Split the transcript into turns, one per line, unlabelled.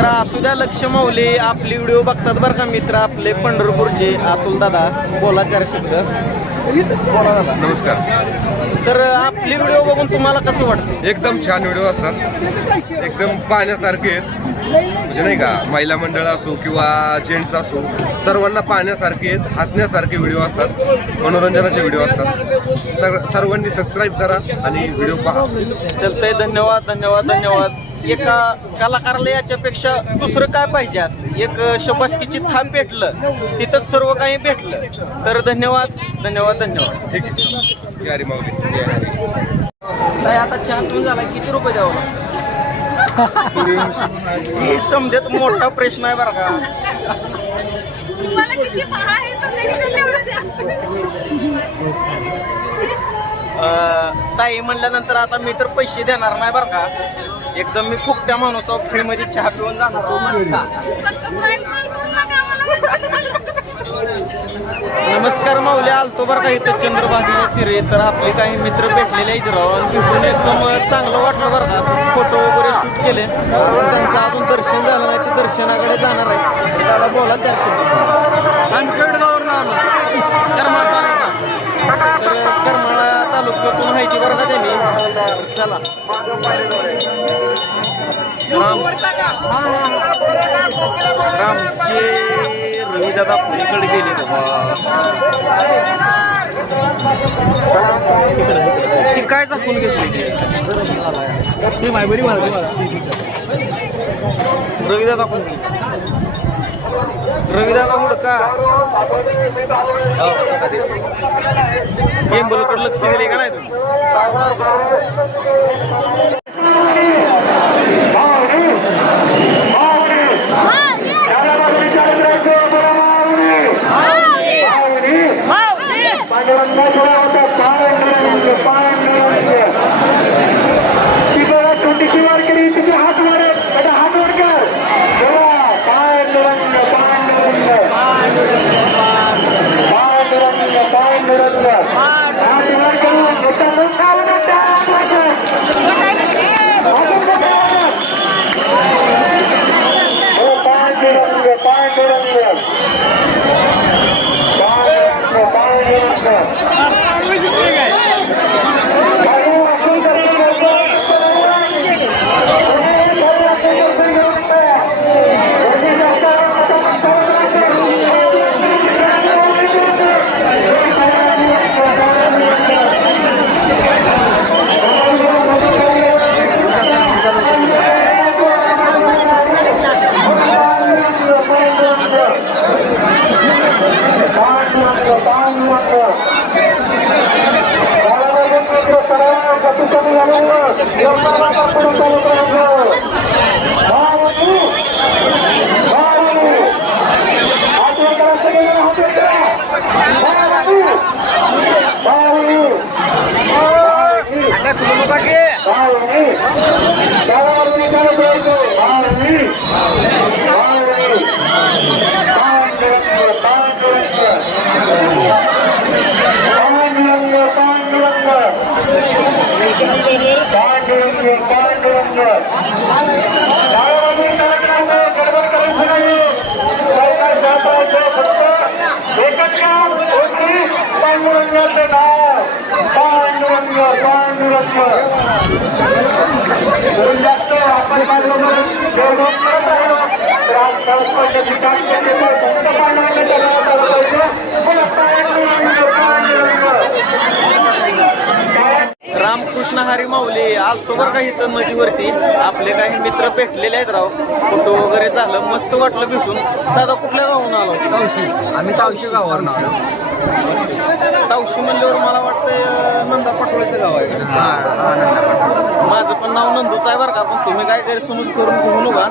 तर असू द्या लक्ष माऊली आपली व्हिडिओ बघतात बरं का मित्र आपले पंढरपूरचे अतुल दादा बोला चार शब्द. बोला दादा.
नमस्कार.
तर आपली व्हिडिओ बघून तुम्हाला कसं वाटतं?
एकदम छान व्हिडिओ असतात. एकदम पाहण्यासारखे आहेत. म्हणजे नाही का महिला मंडळ असो किंवा जेंट्स असो सर्वांना पाहण्यासारखे आहेत हसण्यासारखे व्हिडिओ असतात मनोरंजनाचे व्हिडिओ असतात. सर्व सर्वांनी सबस्क्राईब करा आणि व्हिडिओ पहा.
चलतंय धन्यवाद धन्यवाद धन्यवाद. एका कलाकाराला याच्यापेक्षा दुसरं काय पाहिजे असतं? एक शबासकीची थाप भेटलं तिथं सर्व काही भेटलं. तर धन्यवाद धन्यवाद धन्यवाद.
ठीक आहे. जय हरी माऊली. जय हरी.
काय आता चहा पिऊन झाला किती रुपये द्यावं लागतं? ही समजेत मोठा प्रश्न आहे बरं का. ताई म्हणल्यानंतर आता मी तर पैसे देणार नाही बरं का. एकदम मी फुकट्या माणूस फ्रीमध्ये चहा पिऊन जाणार. नमस्कार माऊली आलतो बरं का इथं चंद्रभागेला तिरे तर आपले काही मित्र भेटलेले राव. आणि भेटून एकदम चांगलं वाटलं बरं का. फोटो वगैरे शूट केले. त्यांचं अजून दर्शन झालं नाही ते दर्शनाकडे जाणार आहे त्याला बोला चारशे. तर करमाळा तालुक्यातून माहिती बरं का त्यांनी. चला. राम। रामचे रविदादा पुरीकडे गेले ती काय झाकून घेतली ती? मायबरी रविदादा कोण? रविदादा हुडका गेमबलकडे लक्ष दिले का नाही तुम्ही?
पांडुरंग पांडुरंगाचं नाव पांडुरंग पांडुरंग म्हणून जास्त आपण पांडुरंग देवभाव करत राहिलो तर आज संस्कृतीची काम केली तर फक्त पांडुरंगाच्या नावाचा पाहिजे पण पांडुरंग पांडुरंग
रामकृष्ण हरी आलतो बरं का इथं नदीवरती आपले काही मित्र भेटलेले आहेत राव. फोटो वगैरे झालं मस्त वाटलं भेटून. दादा कुठल्या गावून आलो? तावशी. आम्ही तावशी गावावरून आलो. तावशी म्हणल्यावर मला वाटतं नंदा पाटोळेचं गाव आहे. माझं पण नाव नंदूच आहे बरं का पण तुम्ही काय गैरसमज करून घेऊ नका